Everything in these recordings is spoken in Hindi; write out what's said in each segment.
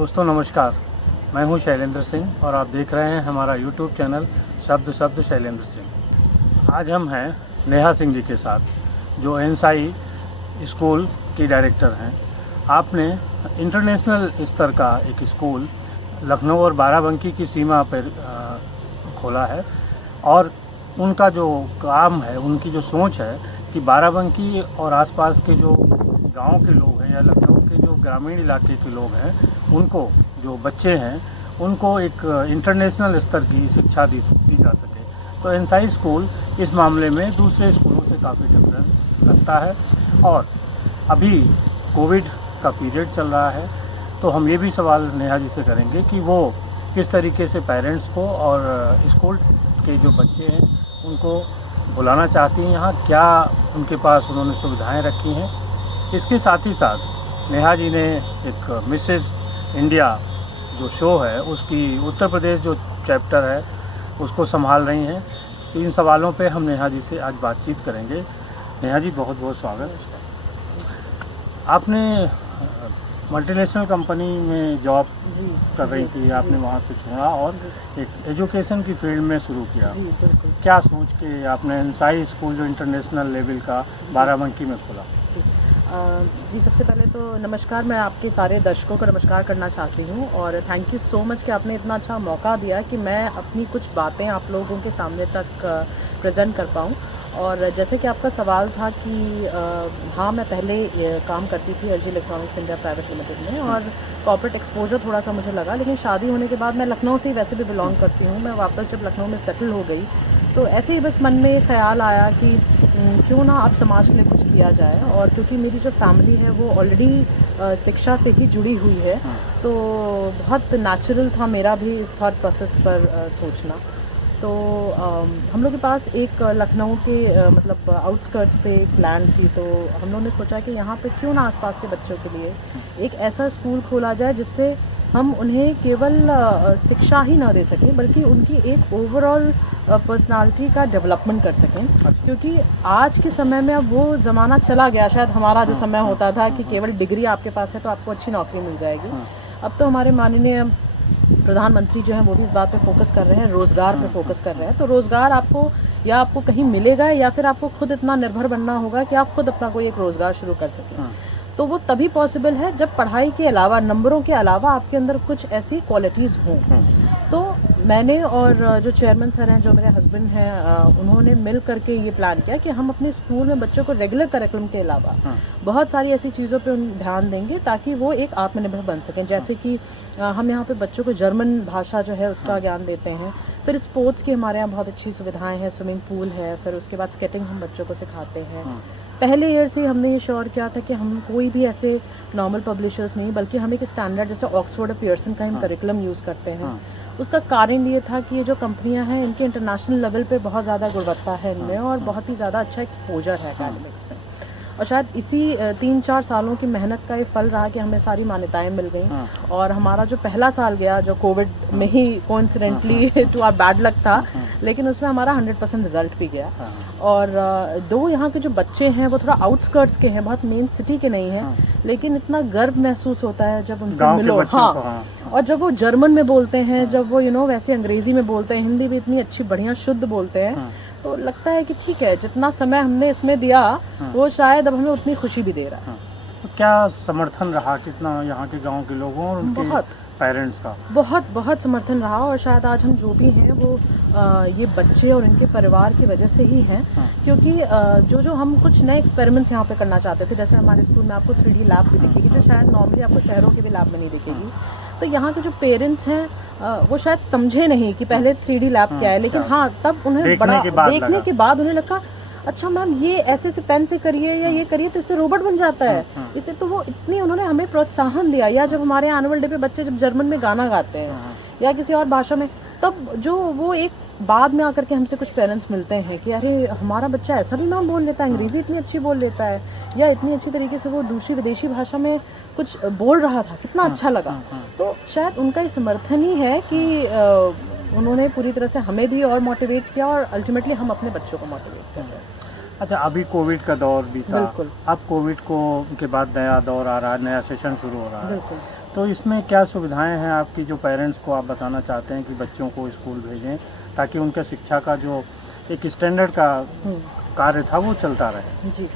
दोस्तों नमस्कार, मैं हूं शैलेंद्र सिंह और आप देख रहे हैं हमारा यूट्यूब चैनल शब्द शब्द शैलेंद्र सिंह। आज हम हैं नेहा सिंह जी के साथ, जो एनसाई स्कूल की डायरेक्टर हैं। आपने इंटरनेशनल स्तर का एक स्कूल लखनऊ और बाराबंकी की सीमा पर खोला है और उनका जो काम है, उनकी जो सोच है कि बाराबंकी और आसपास के जो गांव के लोग हैं या लखनऊ के जो ग्रामीण इलाके के लोग हैं, उनको जो बच्चे हैं उनको एक इंटरनेशनल स्तर की शिक्षा दी जा सके। तो एनसाई स्कूल इस मामले में दूसरे स्कूलों से काफ़ी डिफरेंस रखता है। और अभी कोविड का पीरियड चल रहा है, तो हम ये भी सवाल नेहा जी से करेंगे कि वो किस तरीके से पेरेंट्स को और स्कूल के जो बच्चे हैं उनको बुलाना चाहती हैं यहाँ, क्या उनके पास उन्होंने सुविधाएं रखी हैं। इसके साथ ही साथ नेहा जी ने एक मिसेज इंडिया जो शो है उसकी उत्तर प्रदेश जो चैप्टर है उसको संभाल रही हैं। तो इन सवालों पे हम नेहा जी से आज बातचीत करेंगे। नेहा जी, बहुत बहुत स्वागत। आपने मल्टीनेशनल कंपनी में जॉब कर रही थी, आपने वहाँ से छोड़ा और एक एजुकेशन की फील्ड में शुरू किया। क्या सोच के आपने एनसाई स्कूल जो इंटरनेशनल लेवल का बाराबंकी में खोला? जी, सबसे पहले तो नमस्कार, मैं आपके सारे दर्शकों को नमस्कार करना चाहती हूँ और थैंक यू सो मच कि आपने इतना अच्छा मौका दिया कि मैं अपनी कुछ बातें आप लोगों के सामने तक प्रेजेंट कर पाऊँ। और जैसे कि आपका सवाल था कि हाँ, मैं पहले काम करती थी LG electronics India private limited में और कॉर्पोरेट एक्सपोजर थोड़ा सा मुझे लगा, लेकिन शादी होने के बाद मैं लखनऊ से ही वैसे भी बिलोंग करती हूँ। मैं वापस जब लखनऊ में सेटल हो गई तो ऐसे ही बस मन में एक ख्याल आया कि क्यों ना अब समाज के लिए कुछ किया जाए। और क्योंकि मेरी जो फैमिली है वो ऑलरेडी शिक्षा से ही जुड़ी हुई है, तो बहुत नेचुरल था मेरा भी इस थॉट प्रोसेस पर सोचना। तो हम लोग के पास एक लखनऊ के मतलब आउटस्कर्ट्स पे एक लैंड थी, तो हम लोगों ने सोचा कि यहाँ पे क्यों ना आसपास के बच्चों के लिए एक ऐसा स्कूल खोला जाए जिससे हम उन्हें केवल शिक्षा ही ना दे सकें बल्कि उनकी एक ओवरऑल पर्सनालिटी का डेवलपमेंट कर सकें। क्योंकि आज के समय में अब वो ज़माना चला गया, शायद हमारा जो समय होता था कि केवल डिग्री आपके पास है तो आपको अच्छी नौकरी मिल जाएगी। अब तो हमारे माननीय प्रधानमंत्री जो हैं वो भी इस बात पे फोकस कर रहे हैं, रोज़गार पे फोकस कर रहे हैं। तो रोज़गार आपको कहीं मिलेगा या फिर आपको खुद इतना निर्भर बनना होगा कि आप खुद अपना कोई एक रोज़गार शुरू कर सकें। तो वो तभी पॉसिबल है जब पढ़ाई के अलावा, नंबरों के अलावा आपके अंदर कुछ ऐसी क्वालिटीज़ हों। तो मैंने और जो चेयरमैन सर हैं, जो मेरे हस्बैंड हैं, उन्होंने मिल करके ये प्लान किया कि हम अपने स्कूल में बच्चों को रेगुलर करिकुलम के अलावा बहुत सारी ऐसी चीज़ों पे ध्यान देंगे ताकि वो एक आत्मनिर्भर बन सकें। जैसे कि हम यहाँ पे बच्चों को जर्मन भाषा जो है उसका ज्ञान देते हैं। फिर स्पोर्ट्स की हमारे यहाँ बहुत अच्छी सुविधाएं हैं, स्विमिंग पूल है। फिर उसके बाद स्केटिंग हम बच्चों को सिखाते हैं। पहले ईयर से हमने ये श्योर किया था कि हम कोई भी ऐसे नॉर्मल पब्लिशर्स नहीं बल्कि हम एक स्टैंडर्ड जैसे ऑक्सफोर्ड और पियर्सन का हम करिकुलम यूज़ करते हैं। उसका कारण ये था कि ये जो कंपनियां हैं इनके इंटरनेशनल लेवल पे बहुत ज़्यादा गुणवत्ता है इनमें और बहुत ही ज़्यादा अच्छा एक्सपोजर है एकेडमिक्स में। और शायद इसी 3-4 सालों की मेहनत का ये फल रहा कि हमें सारी मान्यताएं मिल गई। और हमारा जो पहला साल गया जो कोविड में ही coincidentally to our bad luck था, लेकिन उसमें हमारा 100% रिजल्ट भी गया। और दो यहाँ के जो बच्चे हैं वो थोड़ा आउटस्कर्ट्स के हैं, बहुत मेन सिटी के नहीं हैं, लेकिन इतना गर्व महसूस होता है जब उनसे मिलो। और जब वो जर्मन में बोलते हैं, जब वो वैसे अंग्रेजी में बोलते हैं, हिंदी भी इतनी अच्छी बढ़िया शुद्ध बोलते हैं, तो लगता है कि ठीक है, जितना समय हमने इसमें दिया वो शायद अब हमें उतनी खुशी भी दे रहा है। तो क्या समर्थन रहा, कितना यहाँ के गांव के लोगों और उनके पेरेंट्स का? बहुत समर्थन रहा। और शायद आज हम जो भी हैं वो ये बच्चे और इनके परिवार की वजह से ही हैं। क्योंकि जो हम कुछ नए एक्सपेरिमेंट्स यहाँ पे करना चाहते थे, जैसे हमारे स्कूल में आपको 3D लैब भी दिखेगी जो शायद नॉर्मली आपको शहरों के भी लैब में नहीं दिखेगी। तो यहाँ के जो पेरेंट्स हैं वो शायद समझे नहीं कि पहले 3D लैब क्या है, लेकिन हाँ तब उन्हें देखने के बाद उन्हें लगा अच्छा मैम ये ऐसे से पेन से करिए या ये करिए तो इससे रोबोट बन जाता है। इससे तो वो इतनी उन्होंने हमें प्रोत्साहन दिया। या जब हमारे एनुअल डे पे बच्चे जब जर्मन में गाना गाते हैं या किसी और भाषा में, तब जो वो एक बाद में आकर के हमसे कुछ पेरेंट्स मिलते हैं कि अरे हमारा बच्चा ऐसा भी मैम बोल लेता है, अंग्रेजी इतनी अच्छी बोल लेता है, या इतनी अच्छी तरीके से वो दूसरी विदेशी भाषा में कुछ बोल रहा था, कितना अच्छा लगा। तो शायद उनका ये समर्थन ही है कि उन्होंने पूरी तरह से हमें भी और मोटिवेट किया और अल्टीमेटली हम अपने बच्चों को मोटिवेट कर रहे हैं। अच्छा, अभी कोविड का दौर भी था, अब कोविड को के बाद नया दौर आ रहा है, नया सेशन शुरू हो रहा है, तो इसमें क्या सुविधाएं हैं आपकी जो पेरेंट्स को आप बताना चाहते हैं कि बच्चों को स्कूल भेजें ताकि उनका शिक्षा का जो एक स्टैंडर्ड का कार्य था वो चलता रहे? जी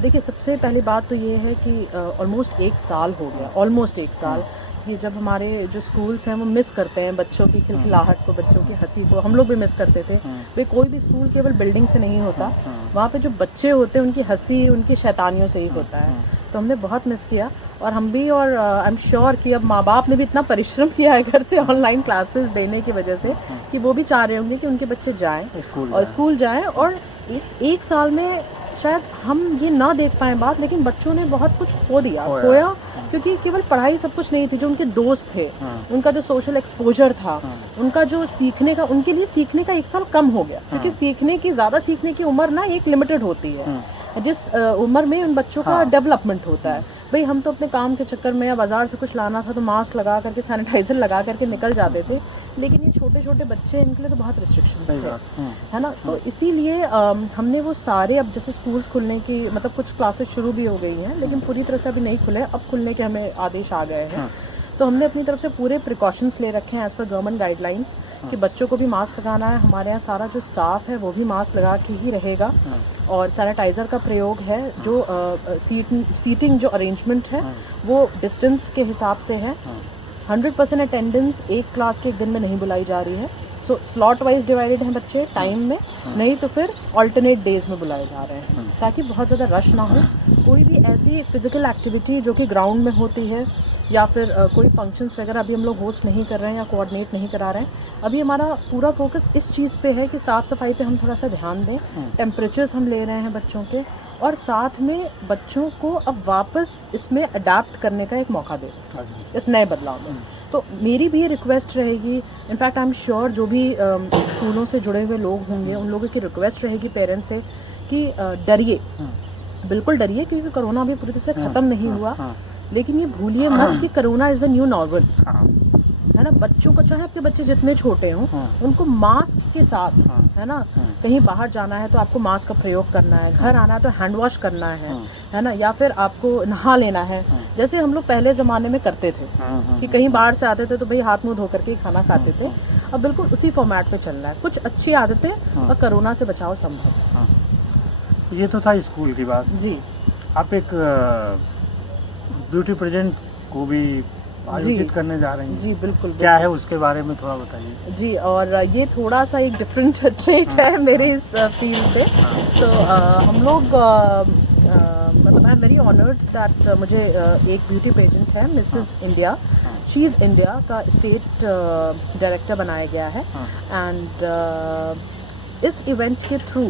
देखिए, सबसे पहली बात तो ये है कि ऑलमोस्ट 1 साल हो गया, ऑलमोस्ट 1 साल कि जब हमारे जो स्कूल्स हैं वो मिस करते हैं बच्चों की खिलखिलाहट को, बच्चों की हंसी को। हम लोग भी मिस करते थे भाई। कोई भी स्कूल केवल बिल्डिंग से नहीं होता, वहाँ पे जो बच्चे होते हैं उनकी हंसी, उनकी शैतानियों से ही होता है। तो हमने बहुत मिस किया, और हम भी, और आई एम श्योर कि अब माँ बाप ने भी इतना परिश्रम किया है घर से ऑनलाइन क्लासेस देने की वजह से कि वो भी चाह रहे होंगे कि उनके बच्चे जाएं और स्कूल जाएं। और इस 1 साल में शायद हम ये ना देख पाए बात, लेकिन बच्चों ने बहुत कुछ खोया, क्योंकि केवल पढ़ाई सब कुछ नहीं थी। जो उनके दोस्त थे, उनका जो सोशल एक्सपोजर था, उनका जो सीखने का, उनके लिए सीखने का 1 साल कम हो गया, क्योंकि ज़्यादा सीखने की उम्र ना एक लिमिटेड होती है, जिस उम्र में उन बच्चों का डेवलपमेंट होता है। भाई हम तो अपने काम के चक्कर में या बाजार से कुछ लाना था तो मास्क लगा करके, सैनिटाइजर लगा करके निकल जाते थे, लेकिन ये छोटे छोटे बच्चे, इनके लिए तो बहुत रिस्ट्रिक्शन थे, है ना। तो इसीलिए हमने वो सारे, अब जैसे स्कूल्स खुलने की, मतलब कुछ क्लासेस शुरू भी हो गई हैं लेकिन पूरी तरह से अभी नहीं खुले, अब खुलने के हमें आदेश आ गए हैं। तो हमने अपनी तरफ से पूरे प्रिकॉशंस ले रखे हैं एज पर गवर्नमेंट गाइडलाइंस कि बच्चों को भी मास्क लगाना है। हमारे यहाँ सारा जो स्टाफ है वो भी मास्क लगा के ही रहेगा, और सैनिटाइज़र का प्रयोग है। जो सीटिंग जो अरेंजमेंट है वो डिस्टेंस के हिसाब से है। 100% अटेंडेंस एक क्लास के एक दिन में नहीं बुलाई जा रही है। सो स्लॉट वाइज डिवाइडेड हैं बच्चे टाइम में, नहीं तो फिर ऑल्टरनेट डेज में बुलाए जा रहे हैं, ताकि बहुत ज़्यादा रश ना हो। कोई भी ऐसी फिजिकल एक्टिविटी जो कि ग्राउंड में होती है, या फिर कोई फंक्शंस वगैरह अभी हम लोग होस्ट नहीं कर रहे हैं या कोऑर्डिनेट नहीं करा रहे हैं। अभी हमारा पूरा फोकस इस चीज़ पे है कि साफ़ सफाई पे हम थोड़ा सा ध्यान दें। टेम्परेचर्स हम ले रहे हैं बच्चों के, और साथ में बच्चों को अब वापस इसमें अडाप्ट करने का एक मौका दें इस नए बदलाव में। तो मेरी भी ये रिक्वेस्ट रहेगी, इनफैक्ट आई एम श्योर जो भी स्कूलों से जुड़े हुए लोग होंगे उन लोगों की रिक्वेस्ट रहेगी पेरेंट्स से कि डरिए, बिल्कुल डरिए, क्योंकि कोरोना अभी पूरी तरह से ख़त्म नहीं हुआ। लेकिन ये भूलिए मत कि corona is the new normal, है ना। बच्चों को, चाहे आपके बच्चे जितने छोटे हों, उनको मास्क के साथ, है ना, कहीं बाहर जाना है तो आपको मास्क का प्रयोग करना है, घर आना है तो हैंड वॉश करना है ना, या फिर आपको नहा लेना है, जैसे हम लोग पहले ज़माने में करते थे कि कहीं बाहर से आते थे तो भाई हाथ मुंह धो करके खाना खाते थे। अब बिल्कुल उसी फॉर्मेट पे चलना है। कुछ अच्छी आदतें और कोरोना से बचाव संभव। ये तो था स्कूल की बात जी। आप एक ब्यूटी प्रेजेंट को भी आयोजित करने जा रहे हैं? जी बिल्कुल। क्या है उसके बारे में थोड़ा बताइए जी। और ये थोड़ा सा एक डिफरेंट ट्रेट है मेरे इस फील्ड से। तो हम लोग मतलब I am very honoured that मुझे एक ब्यूटी पेजेंट है, Mrs India, she is India का स्टेट डायरेक्टर बनाया गया है। एंड इस इवेंट के थ्रू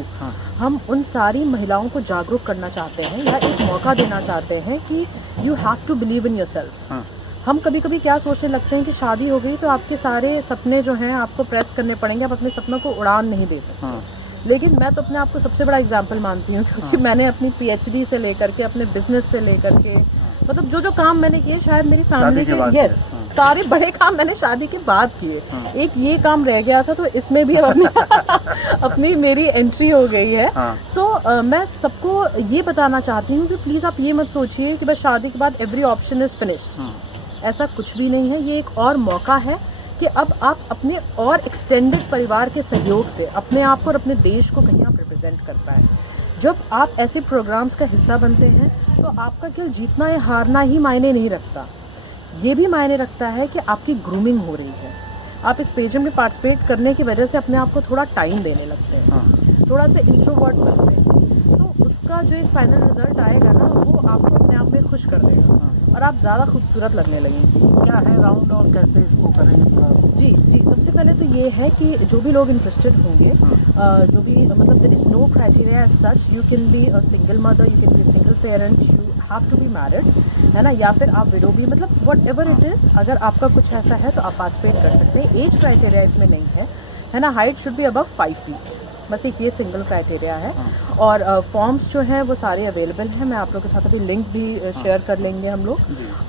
हम उन सारी महिलाओं को जागरूक करना चाहते हैं, या एक मौका देना चाहते हैं कि you have to believe in yourself. हम कभी कभी क्या सोचने लगते हैं कि शादी हो गई तो आपके सारे सपने जो हैं आपको प्रेस करने पड़ेंगे, आप अपने सपनों को उड़ान नहीं दे सकते। लेकिन मैं तो अपने आप को सबसे बड़ा एग्जाम्पल मानती हूँ, क्योंकि मैंने अपनी PhD से लेकर के, अपने बिजनेस से लेकर के, मतलब जो काम मैंने किए शायद मेरी फैमिली के सारे बड़े काम मैंने शादी के बाद किए। एक ये काम रह गया था, तो इसमें भी अब अपनी मेरी एंट्री हो गई है। सो मैं सबको ये बताना चाहती हूँ कि प्लीज़ आप ये मत सोचिए कि बस शादी के बाद एवरी ऑप्शन इज़ फिनिश्ड। ऐसा कुछ भी नहीं है। ये एक और मौका है कि अब आप अपने और एक्सटेंडेड परिवार के सहयोग से अपने आप को और अपने देश को कहीं आप रिप्रेजेंट कर पाएँ। जब आप ऐसे प्रोग्राम्स का हिस्सा बनते हैं तो आपका केवल जीतना या हारना ही मायने नहीं रखता, ये भी मायने रखता है कि आपकी ग्रूमिंग हो रही है। आप इस पेजेंट में पार्टिसिपेट करने की वजह से अपने आप को थोड़ा टाइम देने लगते हैं, थोड़ा सा इंट्रोवर्ट बनते हैं, तो उसका जो एक फाइनल रिजल्ट आएगा ना, वो आपको अपने आप में खुश कर देगा और आप ज़्यादा खूबसूरत लगने लगेंगे। क्या है राउंड और कैसे इसको करेंगे? जी, सबसे पहले तो ये है कि जो भी लोग इंटरेस्टेड होंगे, जो भी, मतलब there is no criteria as such. You can be a single mother, you can be a single parent, you have to be married, है ना, या फिर आप विडो भी, मतलब वट एवर इट इज़, अगर आपका कुछ ऐसा है तो आप पार्टिसिपेट कर सकते हैं। एज क्राइटेरिया इसमें नहीं है ना। Height should be above 5 feet, बस एक ये सिंगल क्राइटेरिया है। और फॉर्म्स जो हैं वो सारे अवेलेबल हैं, मैं आप लोगों के साथ अभी लिंक भी शेयर कर लेंगे हम लोग,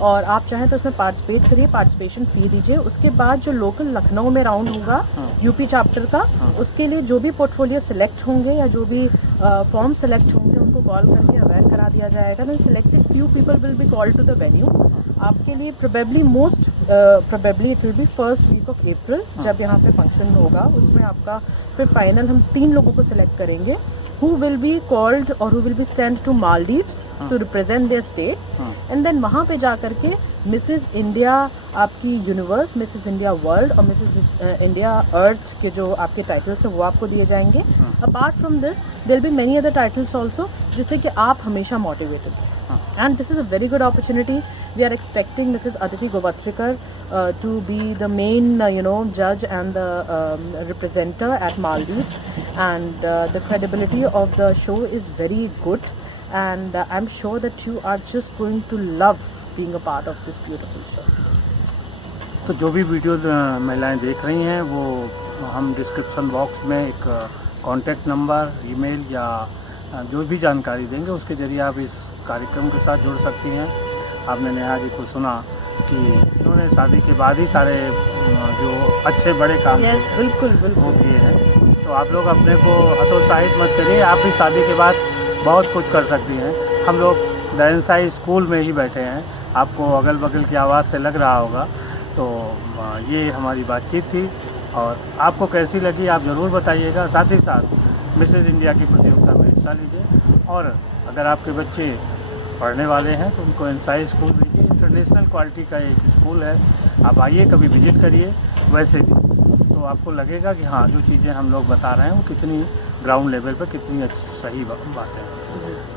और आप चाहें तो उसमें पार्टिसिपेट करिए, पार्टिसिपेशन फ़ी दीजिए। उसके बाद जो लोकल लखनऊ में राउंड होगा यूपी चैप्टर का, उसके लिए जो भी पोर्टफोलियो सिलेक्ट होंगे या जो भी फॉर्म सेलेक्ट होंगे उनको कॉल करके अवेयर करा दिया जाएगा। Then selected few people will be called to the venue. आपके लिए probably it will be first week of April जब यहाँ पे फंक्शन होगा, उसमें आपका फिर फाइनल हम 3 लोगों को सिलेक्ट करेंगे who will be called or who will be sent to Maldives to represent their states, and then वहाँ पे जा करके मिसेस इंडिया आपकी यूनिवर्स, मिसेस इंडिया वर्ल्ड और मिसेस इंडिया अर्थ के जो आपके टाइटल्स हैं वो आपको दिए जाएंगे। Apart from this there will be many other titles also, जिससे कि आप हमेशा मोटिवेटेड हैं। And this is a very good opportunity. We are expecting Mrs. Aditi Govatrikar to be the main, judge and the representer at Maldives. And the credibility of the show is very good. And I'm sure that you are just going to love being a part of this beautiful show. तो जो भी वीडियो महिलाएं देख रही हैं वो हम डिस्क्रिप्शन बॉक्स में एक कॉन्टैक्ट नंबर, ईमेल या जो भी जानकारी देंगे उसके ज़रिए आप इस कार्यक्रम के साथ जुड़ सकती हैं। आपने नेहा जी को सुना कि उन्होंने शादी के बाद ही सारे जो अच्छे बड़े काम बिल्कुल वो किए हैं। तो आप लोग अपने को हतोत्साहित मत करिए, आप भी शादी के बाद बहुत कुछ कर सकती हैं। हम लोग द एनसाई स्कूल में ही बैठे हैं, आपको अगल बगल की आवाज़ से लग रहा होगा। तो ये हमारी बातचीत थी और आपको कैसी लगी आप ज़रूर बताइएगा। साथ ही साथ मिसेस इंडिया की प्रतियोगिता में हिस्सा लीजिए और अगर आपके बच्चे पढ़ने वाले हैं तो उनको एनसाई स्कूल भेजिए। इंटरनेशनल क्वालिटी का एक स्कूल है, आप आइए कभी विजिट करिए। वैसे भी तो आपको लगेगा कि हाँ जो चीज़ें हम लोग बता रहे हैं वो कितनी ग्राउंड लेवल पर कितनी सही बातें हैं।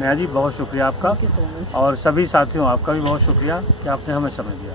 नेहा जी बहुत शुक्रिया आपका, Thank you so much. और सभी साथियों आपका भी बहुत शुक्रिया कि आपने हमें समय दिया।